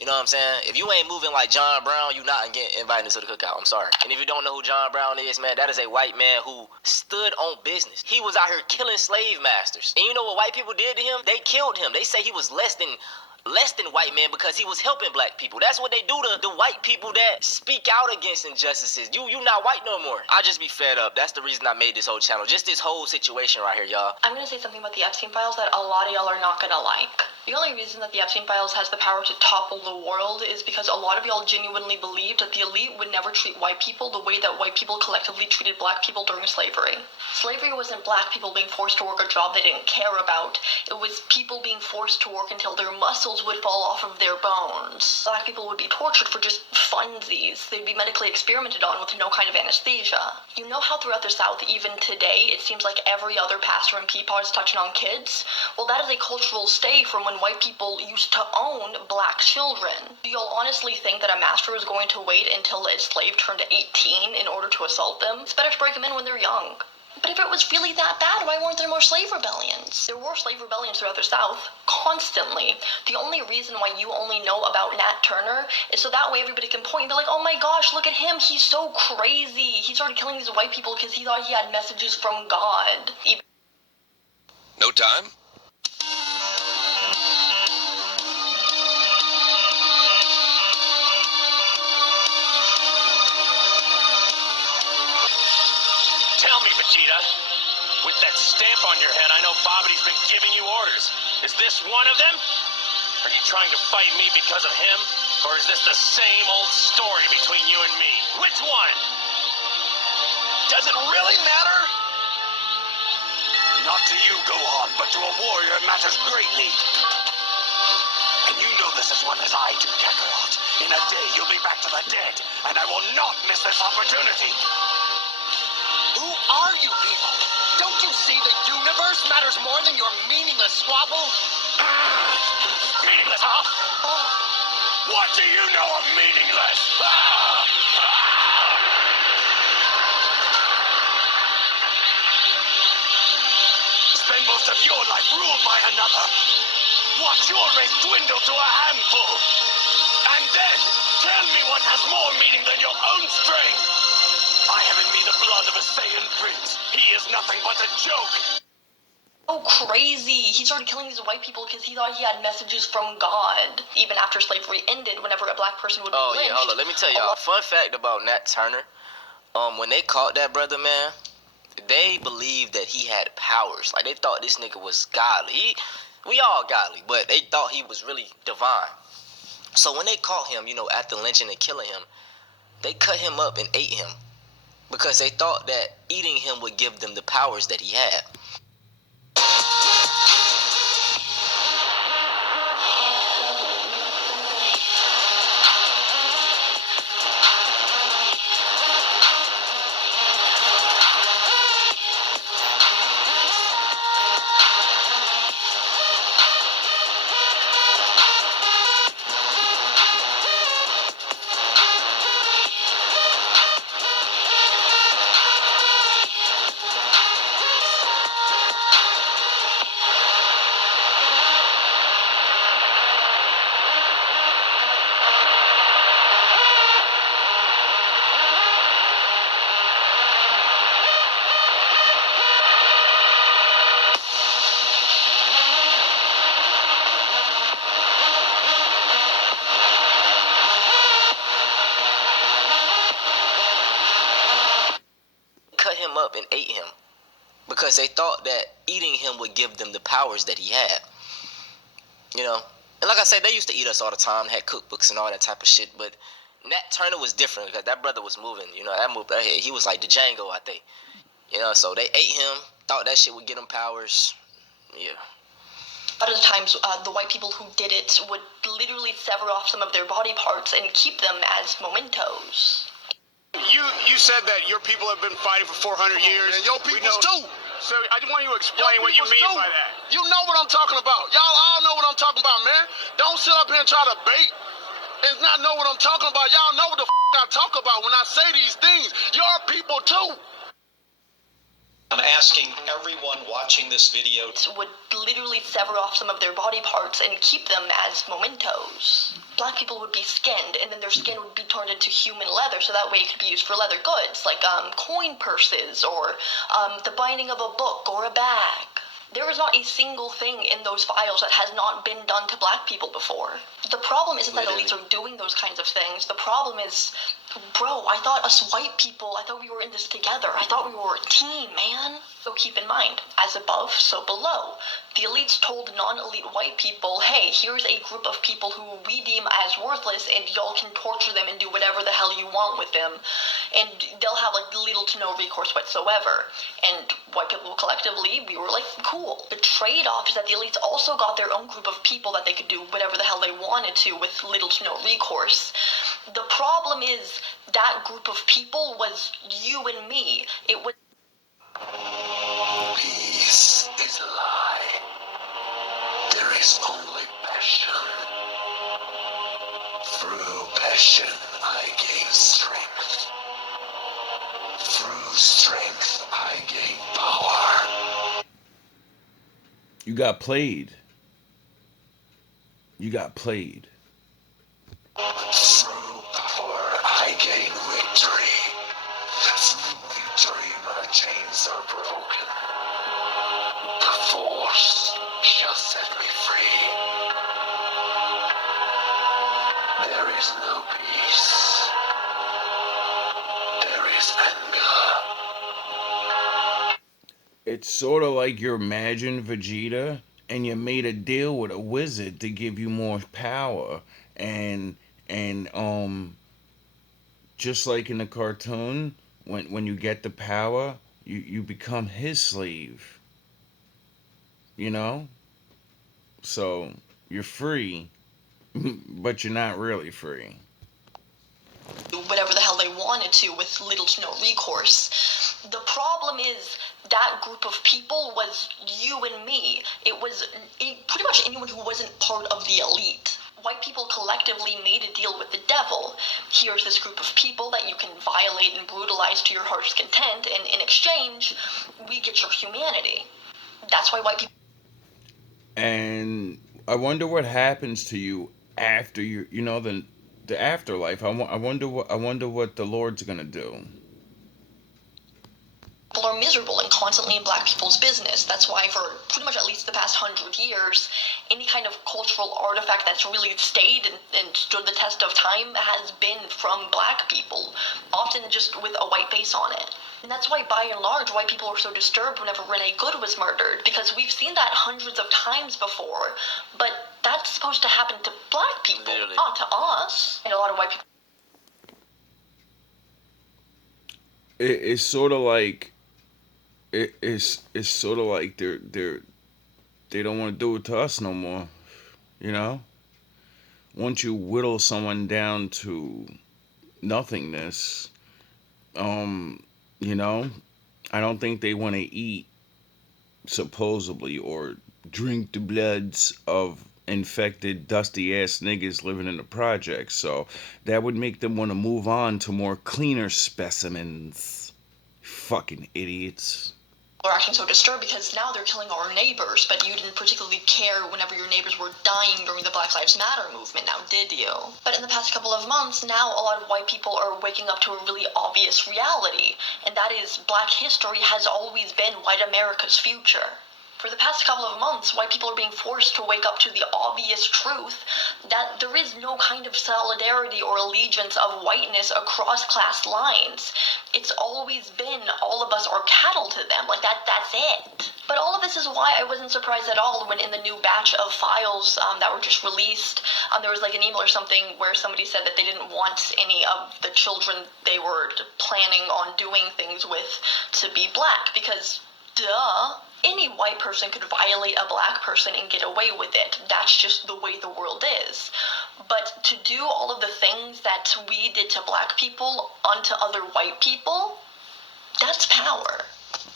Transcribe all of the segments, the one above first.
You know what I'm saying? If you ain't moving like John Brown, you not getting invited to the cookout. I'm sorry. And if you don't know who John Brown is, man, that is a white man who stood on business. He was out here killing slave masters. And you know what white people did to him? They killed him. They say he was less than white men because he was helping black people. That's what they do to the white people that speak out against injustices. You not white no more. I just be fed up. That's the reason I made this whole channel. Just this whole situation right here, y'all. I'm gonna say something about the Epstein files that a lot of y'all are not gonna like. The only reason that the Epstein files has the power to topple the world is because a lot of y'all genuinely believed that the elite would never treat white people the way that white people collectively treated black people during slavery. Slavery wasn't black people being forced to work a job they didn't care about. It was people being forced to work until their muscles would fall off of their bones. Black people would be tortured for just funsies. They'd be medically experimented on with no kind of anesthesia. You know how throughout the South, even today, it seems like every other pastor and peapod is touching on kids? Well, that is a cultural stay from when white people used to own black children. Do y'all honestly think that a master is going to wait until a slave turned 18 in order to assault them? It's better to break them in when they're young. But if it was really that bad, why weren't there more slave rebellions? There were slave rebellions throughout the South, constantly. The only reason why you only know about Nat Turner is so that way everybody can point and be like, oh my gosh, look at him, he's so crazy. He started killing these white people because he thought he had messages from God. No time? Tell me, Vegeta, with that stamp on your head, I know Bobity's been giving you orders. Is this one of them? Are you trying to fight me because of him? Or is this the same old story between you and me? Which one? Does it really matter? Not to you, Gohan, but to a warrior it matters greatly. And you know this as well as I do, Kakarot. In a day, you'll be back to the dead, and I will not miss this opportunity. Who are you people? Don't you see the universe matters more than your meaningless squabble? Meaningless, huh? What do you know of meaningless? Spend most of your life ruled by another. Watch your race dwindle to a handful. And then, tell me what has more meaning than your own strength. I have in me the blood of a Saiyan prince. He is nothing but a joke. Oh, crazy. He started killing these white people because he thought he had messages from God. Even after slavery ended, whenever a black person would be lynched. Oh yeah, hold on. Let me tell y'all a fun fact about Nat Turner. When they caught that brother, man, they believed that he had powers. Like, they thought this nigga was godly. We all godly, but they thought he was really divine. So when they caught him, you know, after lynching and killing him, they cut him up and ate him because they thought that eating him would give them the powers that he had. Up and ate him because they thought that eating him would give them the powers that he had, you know. And like I said, they used to eat us all the time, had cookbooks and all that type of shit, but Nat Turner was different because that brother was moving, you know. That move right here, he was like the Django, I think, you know. So they ate him, thought that shit would get him powers. Yeah. A lot of the times, the white people who did it would literally sever off some of their body parts and keep them as mementos. You said that your people have been fighting for 400 years. And your peoples too. So I just want you to explain what you mean by that. You know what I'm talking about. Y'all all know what I'm talking about, man. Don't sit up here and try to bait and not know what I'm talking about. Y'all know what the I talk about when I say these things. Your people too. I'm asking everyone watching this video would literally sever off some of their body parts and keep them as mementos. Black people would be skinned, and then their skin would be turned into human leather, so that way it could be used for leather goods, like coin purses, or the binding of a book or a bag. There is not a single thing in those files that has not been done to black people before. The problem isn't that elites are doing those kinds of things. The problem is, bro, I thought us white people, I thought we were in this together. I thought we were a team, man. So keep in mind, as above, so below. The elites told non-elite white people, hey, here's a group of people who we deem as worthless, and y'all can torture them and do whatever the hell you want with them. And they'll have, like, little to no recourse whatsoever. And white people collectively, we were like, cool. The trade-off is that the elites also got their own group of people that they could do whatever the hell they wanted to with little to no recourse. The problem is that group of people was you and me. It was... Peace is a lie. There is only passion. Through passion, I gain strength. Through strength, I gain power. You got played. You got played. Through power, I gain victory. Through victory, my chains are broken. The force shall set me free. There is no peace. There is anger. It's sort of like you're Imagine Vegeta and you made a deal with a wizard to give you more power, and just like in the cartoon, when you get the power, you become his slave. You know? So you're free, but you're not really free. Whatever the hell they wanted to with little to no recourse. The problem is that group of people was you and me. It was pretty much anyone who wasn't part of the elite. White people collectively made a deal with the devil. Here's this group of people that you can violate and brutalize to your heart's content, and in exchange, we get your humanity. That's why white people... And I wonder what happens to you after the afterlife. I wonder what the Lord's gonna do. People are miserable and constantly in black people's business. That's why for pretty much at least the past 100 years, any kind of cultural artifact that's really stayed and stood the test of time has been from black people, often just with a white face on it. And that's why, by and large, white people were so disturbed whenever Renee Good was murdered, because we've seen that hundreds of times before, but that's supposed to happen to black people, not to us. And a lot of white people... It's sort of like it's sort of like they don't want to do it to us no more, you know? Once you whittle someone down to nothingness, you know, I don't think they want to eat, supposedly, or drink the bloods of infected, dusty-ass niggas living in the projects. So that would make them want to move on to more cleaner specimens. Fucking idiots. Are acting so disturbed because now they're killing our neighbors, but you didn't particularly care whenever your neighbors were dying during the Black Lives Matter movement, now did you? But in the past couple of months, now a lot of white people are waking up to a really obvious reality, and that is black history has always been white America's future. For the past couple of months, white people are being forced to wake up to the obvious truth that there is no kind of solidarity or allegiance of whiteness across class lines. It's always been all of us are cattle to them, like that's it. But all of this is why I wasn't surprised at all when in the new batch of files that were just released, there was like an email or something where somebody said that they didn't want any of the children they were planning on doing things with to be black, because duh. Any white person could violate a black person and get away with it. That's just the way the world is. But to do all of the things that we did to black people onto other white people, that's power.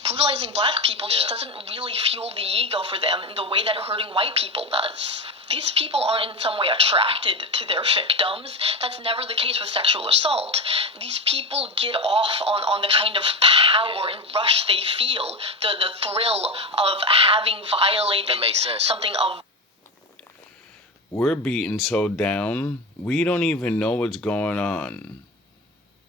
Brutalizing black people just doesn't really fuel the ego for them in the way that hurting white people does. These people aren't in some way attracted to their victims. That's never the case with sexual assault. These people get off on the kind of power and rush they feel, the thrill of having violated That makes sense. something of. We're beaten so down, we don't even know what's going on.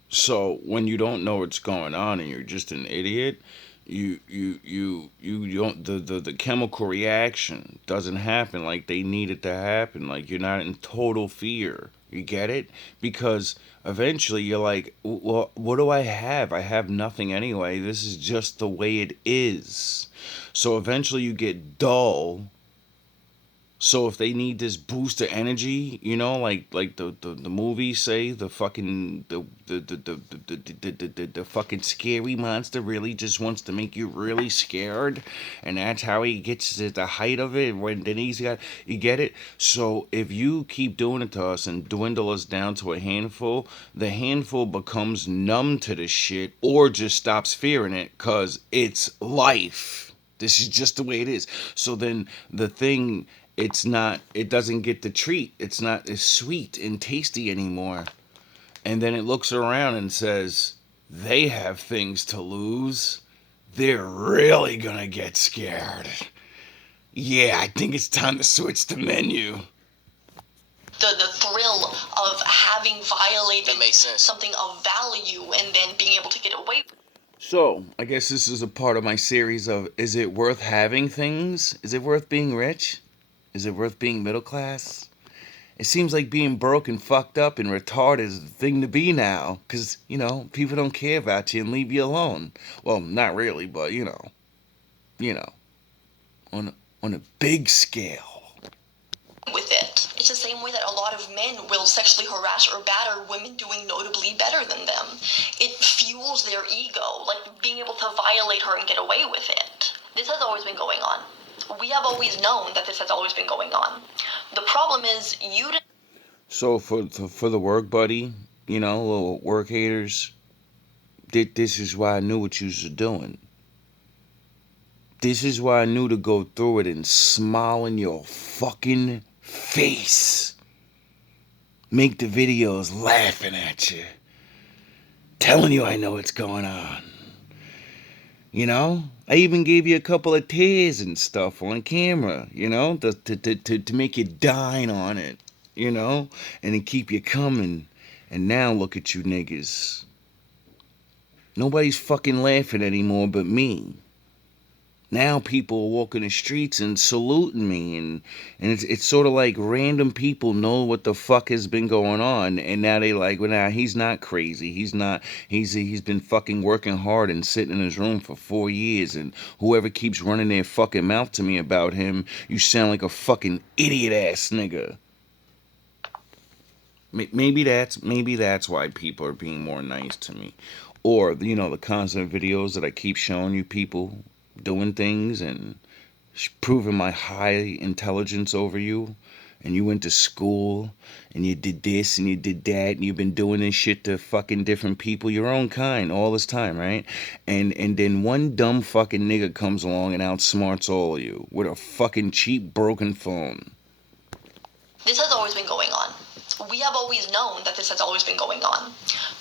So when you don't know what's going on and you're just an idiot, you don't the chemical reaction doesn't happen like they need it to happen. Like you're not in total fear. You get it? Because eventually you're like, well, what do I have? I have nothing anyway. This is just the way it is. So eventually you get dull. So if they need this boost of energy, you know, like the movies say, the fucking the fucking scary monster really just wants to make you really scared, and that's how he gets to the height of it. When then he's got, you get it. So if you keep doing it to us and dwindle us down to a handful, the handful becomes numb to the shit or just stops fearing it because it's life. This is just the way it is. So then the thing, it doesn't get the treat. It's not as sweet and tasty anymore. And then it looks around and says, they have things to lose. They're really gonna get scared. Yeah, I think it's time to switch the menu. The thrill of having violated That makes sense. something of value and then being able to get away. So, I guess this is a part of my series of, is it worth having things? Is it worth being rich? Is it worth being middle class? It seems like being broke and fucked up and retarded is the thing to be now. Because, you know, people don't care about you and leave you alone. Well, not really, but, you know, on a big scale. With it. It's the same way that a lot of men will sexually harass or batter women doing notably better than them. It fuels their ego, like being able to violate her and get away with it. This has always been going on. We have always known that this has always been going on. The problem is you didn't. So for the work buddy, you know, little work haters, this is why I knew what you was doing. This is why I knew to go through it and smile in your fucking face. Make the videos laughing at you. Telling you I know what's going on. You know? I even gave you a couple of tears and stuff on camera, you know? To make you dine on it, you know? And to keep you coming. And now look at you niggas. Nobody's fucking laughing anymore but me. Now people are walking the streets and saluting me, and it's sort of like random people know what the fuck has been going on, and now they like, well, now he's not crazy, he's been fucking working hard and sitting in his room for 4 years, and whoever keeps running their fucking mouth to me about him, you sound like a fucking idiot ass nigga. Maybe that's why people are being more nice to me, or you know, the constant videos that I keep showing you people doing things and proving my high intelligence over you, and you went to school and you did this and you did that and you've been doing this shit to fucking different people, your own kind, all this time, right? And then one dumb fucking nigga comes along and outsmarts all of you with a fucking cheap broken phone. This has always been going on. We have always known that this has always been going on.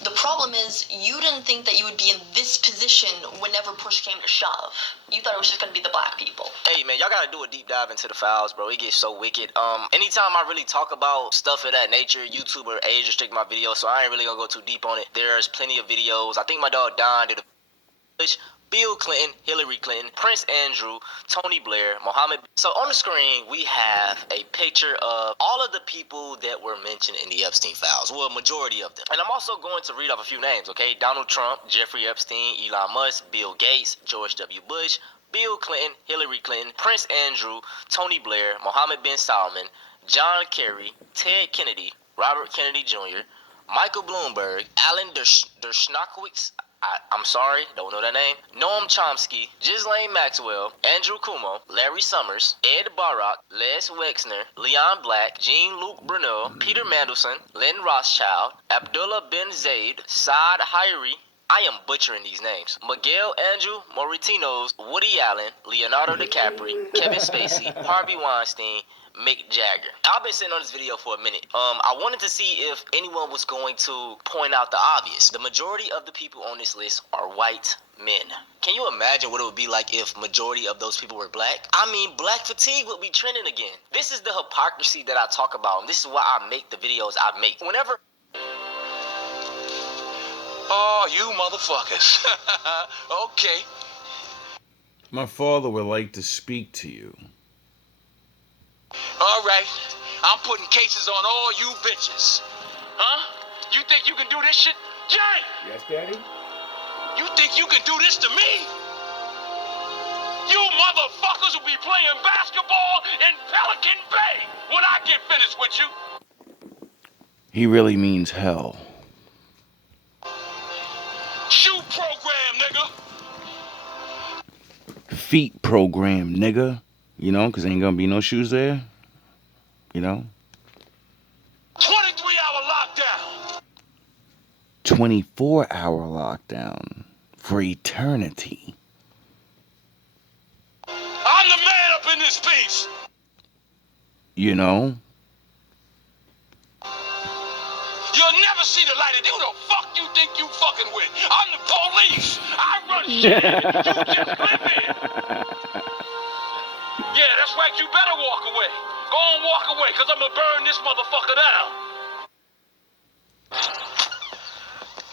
The problem is, you didn't think that you would be in this position whenever push came to shove. You thought it was just going to be the black people. Hey man, y'all gotta do a deep dive into the files, bro. It gets so wicked. Anytime I really talk about stuff of that nature, YouTube or age restrict my videos, so I ain't really gonna go too deep on it. There's plenty of videos. I think my dog Don did a Bill Clinton, Hillary Clinton, Prince Andrew, Tony Blair, Mohammed. So on the screen, we have a picture of all of the people that were mentioned in the Epstein files. Well, a majority of them. And I'm also going to read off a few names, okay? Donald Trump, Jeffrey Epstein, Elon Musk, Bill Gates, George W. Bush, Bill Clinton, Hillary Clinton, Prince Andrew, Tony Blair, Mohammed bin Salman, John Kerry, Ted Kennedy, Robert Kennedy Jr., Michael Bloomberg, Alan Dershowitz, I'm sorry, don't know that name. Noam Chomsky, Ghislaine Maxwell, Andrew Cuomo, Larry Summers, Ed Barak, Les Wexner, Leon Black, Jean-Luc Brunel, Peter Mandelson, Lynn Rothschild, Abdullah Ben Zayed, Saad Hayri. I am butchering these names. Miguel Andrew Moritinos, Woody Allen, Leonardo DiCaprio, Kevin Spacey, Harvey Weinstein, Mick Jagger. I've been sitting on this video for a minute. I wanted to see if anyone was going to point out the obvious. The majority of the people on this list are white men. Can you imagine what it would be like if majority of those people were black? I mean, black fatigue would be trending again. This is the hypocrisy that I talk about, and this is why I make the videos I make. Whenever... Oh, you motherfuckers. Okay. My father would like to speak to you. All right. I'm putting cases on all you bitches. Huh? You think you can do this shit? Jay! Yes, Daddy? You think you can do this to me? You motherfuckers will be playing basketball in Pelican Bay when I get finished with you. He really means hell. Shoe program, nigga. Feet program, nigga. You know, because ain't gonna be no shoes there. You know? 23-hour lockdown. 24-hour lockdown. For eternity. I'm the man up in this piece. You know? You'll never see the light of who the fuck you think you fucking with. I'm the police. I run shit. You just live here. Yeah, that's right. You better walk away. Go on, walk away, because I'm going to burn this motherfucker down.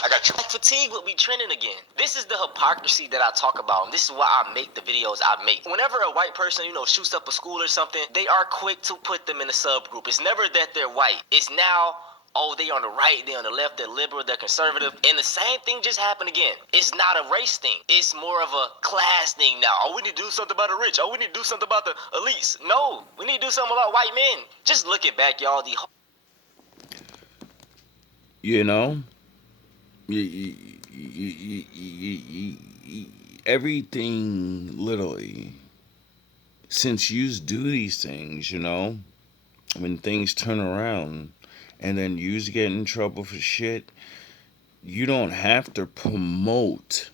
I got you. Black fatigue would be trending again. This is the hypocrisy that I talk about, and this is why I make the videos I make. Whenever a white person, shoots up a school or something, they are quick to put them in a subgroup. It's never that they're white. It's now, oh, they on the right, they on the left, they're liberal, they're conservative. And the same thing just happened again. It's not a race thing. It's more of a class thing now. Oh, we need to do something about the rich. Oh, we need to do something about the elites. No, we need to do something about white men. Just look it back, y'all. You know? Everything, literally, since you do these things, when things turn around and then you get in trouble for shit, you don't have to promote,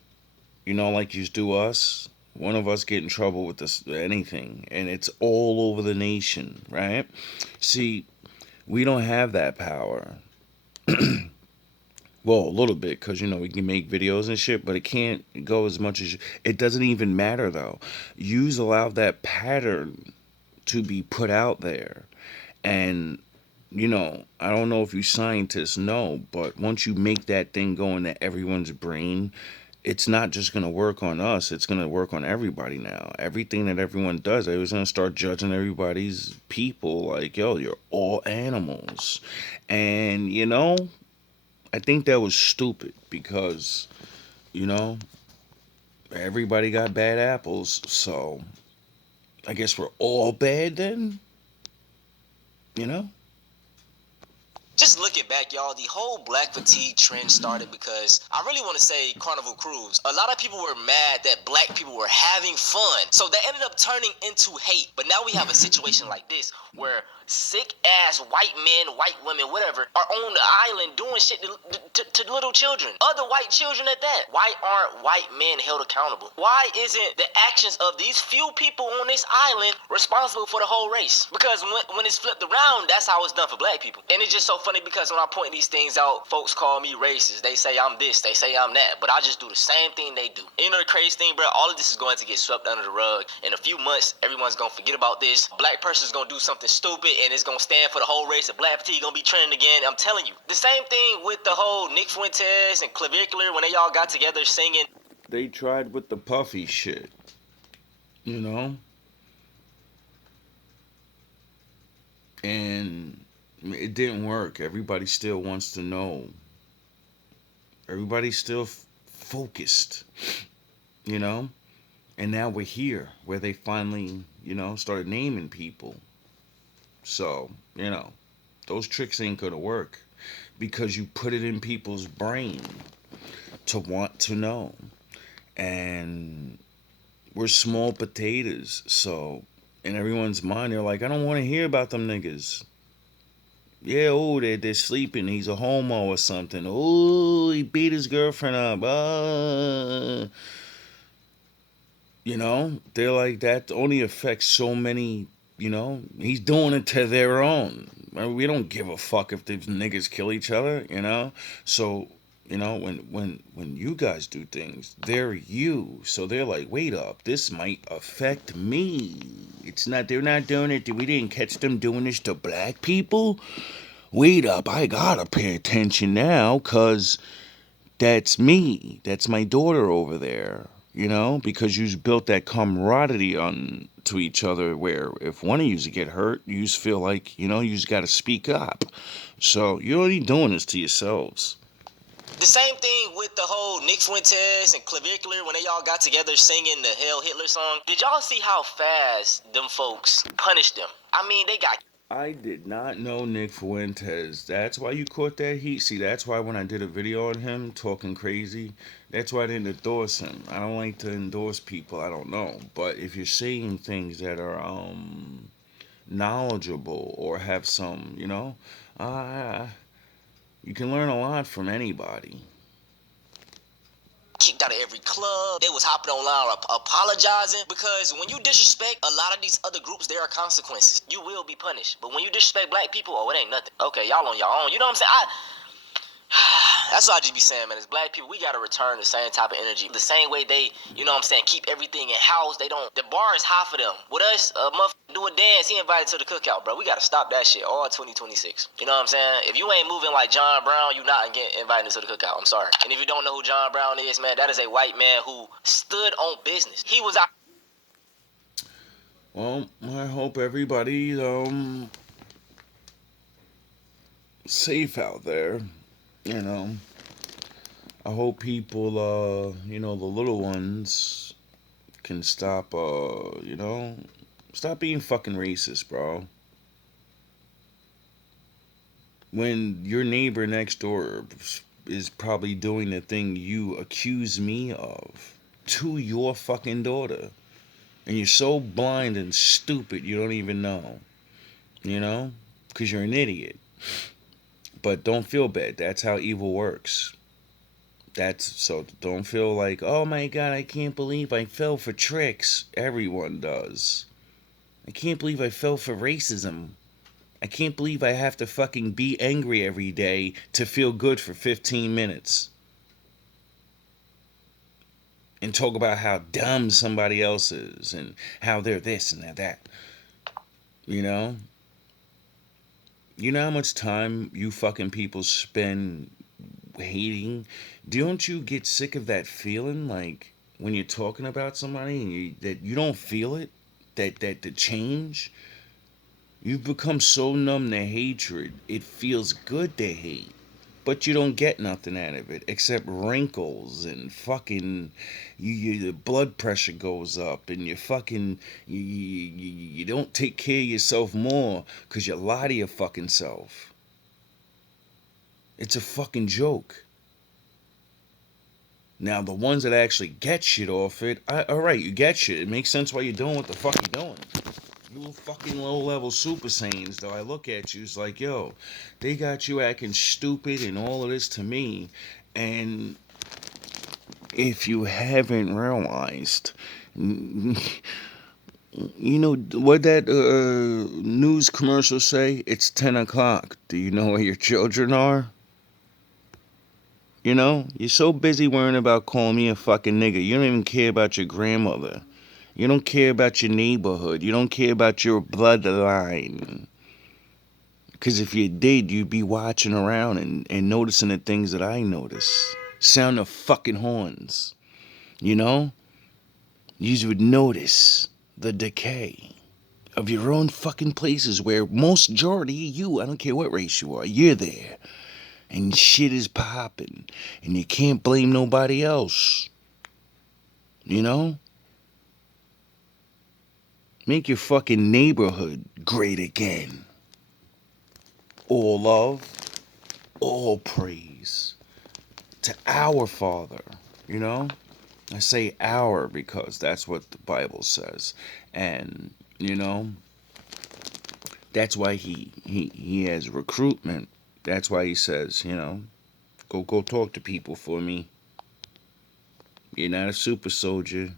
like you do us. One of us get in trouble with this anything, and it's all over the nation, right? See, we don't have that power. Well, a little bit, because, we can make videos and shit, but it can't go as much as... It doesn't even matter, though. Yous allow that pattern to be put out there. And, I don't know if you scientists know, but once you make that thing go into everyone's brain, it's not just going to work on us. It's going to work on everybody now. Everything that everyone does, they was going to start judging everybody's people like, yo, you're all animals. And, I think that was stupid because, everybody got bad apples, so I guess we're all bad then, Just look it back, y'all. The whole black fatigue trend started because I really want to say Carnival Cruise. A lot of people were mad that black people were having fun. So that ended up turning into hate. But now we have a situation like this where sick-ass white men, white women, whatever, are on the island doing shit to little children. Other white children at that. Why aren't white men held accountable? Why isn't the actions of these few people on this island responsible for the whole race? Because when it's flipped around, that's how it's done for black people. And it's just so funny because when I point these things out, folks call me racist. They say I'm this, they say I'm that, but I just do the same thing they do. The crazy thing, bro, all of this is going to get swept under the rug. In a few months, everyone's going to forget about this. A black person's going to do something stupid, and it's going to stand for the whole race. The black fatigue going to be trending again. I'm telling you. The same thing with the whole Nick Fuentes and Clavicular when they all got together singing. They tried with the puffy shit, and it didn't work. Everybody still wants to know. Everybody's still focused, and now we're here where they finally, started naming people. So, those tricks ain't gonna work because you put it in people's brain to want to know. And we're small potatoes, so in everyone's mind, they're like, I don't want to hear about them niggas. Yeah, oh, they're sleeping. He's a homo or something. Oh, he beat his girlfriend up. They're like, that only affects so many You know, he's doing it to their own. We don't give a fuck if these niggas kill each other, you know? So, you know, when you guys do things, they're you. So they're like, wait up, this might affect me. It's not, they're not doing it, we didn't catch them doing this to black people? Wait up, I gotta pay attention now, cause that's me. That's my daughter over there. You know, because you built that camaraderie on to each other where if one of you get hurt, you just feel like, you know, you just got to speak up. So you're only doing this to yourselves. The same thing with the whole Nick Fuentes and Clavicular when they all got together singing the Hail Hitler song. Did y'all see how fast them folks punished them? I mean, they got... I did not know Nick Fuentes. That's why you caught that heat. See, that's why when I did a video on him talking crazy, that's why I didn't endorse him. I don't like to endorse people I don't know. But if you're saying things that are knowledgeable or have some, you know, you can learn a lot from anybody. Kicked out of every club. They was hopping online apologizing because when you disrespect a lot of these other groups, there are consequences. You will be punished. But when you disrespect black people, oh, it ain't nothing. Okay, y'all on your own. You know what I'm saying? That's what I just be saying, man. As black people, we gotta return the same type of energy. The same way they, you know what I'm saying, keep everything in house. They don't, the bar is hot for them. With us, a motherfucker do a dance, he invited to the cookout, bro. We gotta stop that shit all 2026. You know what I'm saying? If you ain't moving like John Brown, you not getting invited to the cookout. I'm sorry. And if you don't know who John Brown is, man, that is a white man who stood on business. He was out. Well, I hope everybody's safe out there. You know, I hope people, you know, the little ones can stop, you know, stop being fucking racist, bro. When your neighbor next door is probably doing the thing you accuse me of to your fucking daughter, and you're so blind and stupid you don't even know, you know, because you're an idiot. But don't feel bad. That's how evil works. So don't feel like, oh my god, I can't believe I fell for tricks. Everyone does. I can't believe I fell for racism. I can't believe I have to fucking be angry every day to feel good for 15 minutes. And talk about how dumb somebody else is and how they're this and they're that. You know? You know how much time you fucking people spend hating? Don't you get sick of that feeling, like when you're talking about somebody and that you don't feel it, that the change? You've become so numb to hatred, it feels good to hate, but you don't get nothing out of it except wrinkles and fucking your blood pressure goes up and you fucking you don't take care of yourself more because you lie to your fucking self. It's a fucking joke. Now the ones that actually get shit off it, alright, you get shit. It makes sense why you're doing what the fuck you're doing. You fucking low-level Super Saiyans, though, I look at you, it's like, yo, they got you acting stupid and all of this to me, and if you haven't realized, you know, what that news commercial say? It's 10 o'clock. Do you know where your children are? You know, you're so busy worrying about calling me a fucking nigga, you don't even care about your grandmother. You don't care about your neighborhood. You don't care about your bloodline. Because if you did, you'd be watching around and noticing the things that I notice. Sound of fucking horns. You know? You would notice the decay of your own fucking places where most majority of you, I don't care what race you are, you're there. And shit is popping. And you can't blame nobody else. You know? Make your fucking neighborhood great again. All love, all praise to our Father, you know? I say our because that's what the Bible says. And, you know, that's why he has recruitment. That's why he says, you know, go talk to people for me. You're not a super soldier.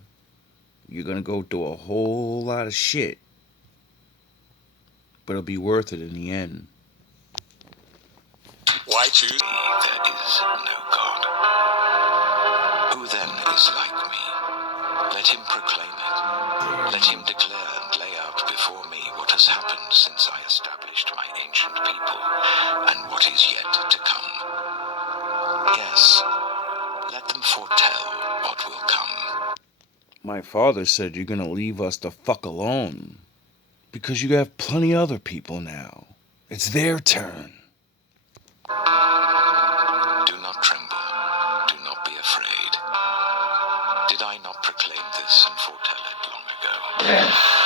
You're gonna go through a whole lot of shit. but it'll be worth it in the end. Why choose me? There is no God. Who then is like me? Let him proclaim it. Let him declare and lay out before me what has happened since I established my ancient people, and what is yet to come. Yes, let them foretell what will come. My father said you're gonna leave us the fuck alone. Because you have plenty other people now. It's their turn. Do not tremble. Do not be afraid. Did I not proclaim this and foretell it long ago?